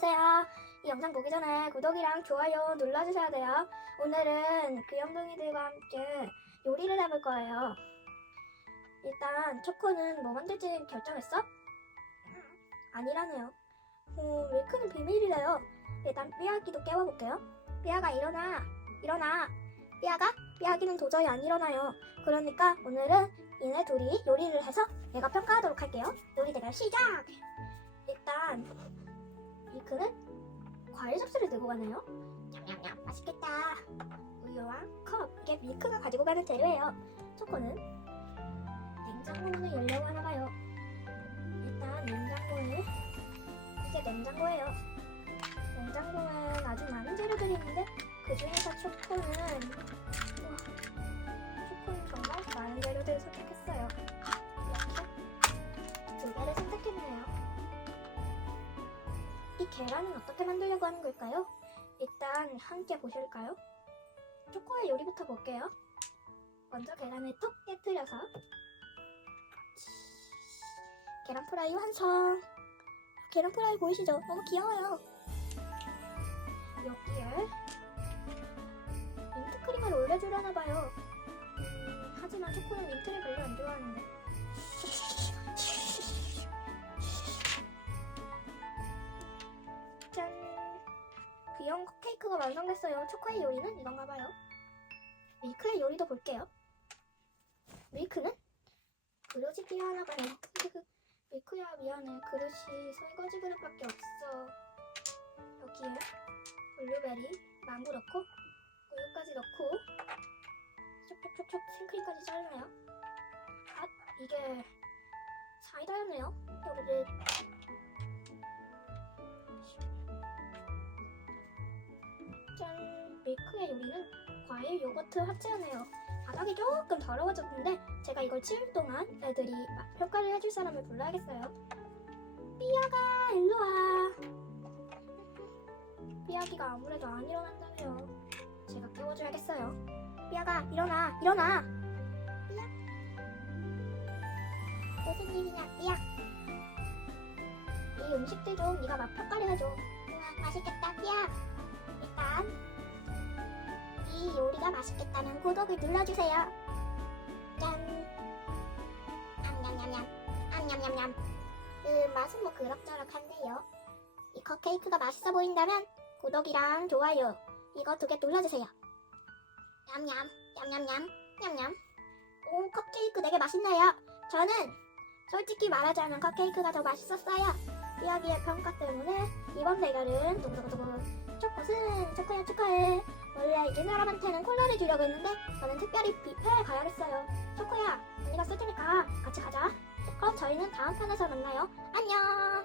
안녕하세요. 이 영상 보기 전에 구독이랑 좋아요 눌러주셔야 돼요. 오늘은 귀염둥이들과 함께 요리를 해볼 거예요. 일단 초코는 뭐 만들지 결정했어? 아니라네요. 어, 밀크는 비밀이래요. 일단 삐아기도 깨워볼게요. 삐아가 일어나, 일어나. 삐아가? 삐아기는 도저히 안 일어나요. 그러니까 오늘은 얘네 둘이 요리를 해서 내가 평가하도록 할게요. 요리 대결 시작! 밀크는 과일 접시를 들고 가네요. 냠냠냠 맛있겠다. 우유와 컵 이게 밀크가 가지고 가는 재료예요. 초코는 냉장고 문을 열려고 하나 봐요. 일단 냉장고에 이게 냉장고예요. 냉장고엔 아주 많은 재료들이 있는데 그 중에서 초코는 우와, 초코는 정말 많은 재료들을 선택 계란은 어떻게 만들려고 하는 걸까요? 일단 함께 보실까요? 초코의 요리부터 볼게요. 먼저 계란을 톡 깨뜨려서 계란 프라이 완성! 계란 프라이 보이시죠? 너무 귀여워요. 여기에 민트 크림을 올려주려나 봐요. 음, 하지만 초코는 민트를 별로 안 좋아하는데. 귀여운 컵케이크가 완성됐어요. 초코의 요리는 이건가 봐요. 밀크의 요리도 볼게요. 밀크는 그릇이 필요하나 봐요. 밀크야 미안해. 그릇이 설거지 그릇밖에 없어. 여기에 블루베리, 망고 넣고 우유까지 넣고 촉촉촉촉 생크림까지 자르네요. 아, 이게 사이다였네요. 여기 를 짠! 밀크의 요리는 과일 요거트 합체하네요. 바닥이 조금 더러워졌는데 제가 이걸 치울 동안 애들이 막 평가를 해줄 사람을 불러야겠어요. 삐아가 일로 와. 삐아기가 아무래도 안 일어난다네요. 제가 깨워줘야겠어요. 삐아가 일어나 일어나. 삐아. 무슨 일이냐 삐아. 이 음식들 좀 네가 맛 평가를 해줘. 우와 맛있겠다 삐아. 일단 이 요리가 맛있겠다면 구독을 눌러주세요. 짠. 암냠냠냠. 암냠냠냠. 그 맛은 뭐 그럭저럭한데요. 이 컵케이크가 맛있어 보인다면 구독이랑 좋아요 이거 두 개 눌러주세요. 냠냠. 냠냠냠. 냠냠. 오 컵케이크 되게 맛있네요. 저는 솔직히 말하자면 컵케이크가 더 맛있었어요. 이야기의 평가 때문에 이번 대결은 두구두구두구 초코승 축하해 축하해 원래 이긴 사람한테는 콜라를 주려고 했는데 저는 특별히 뷔페에 가야겠어요. 초코야 언니가 쓸 테니까 같이 가자. 그럼 저희는 다음 편에서 만나요. 안녕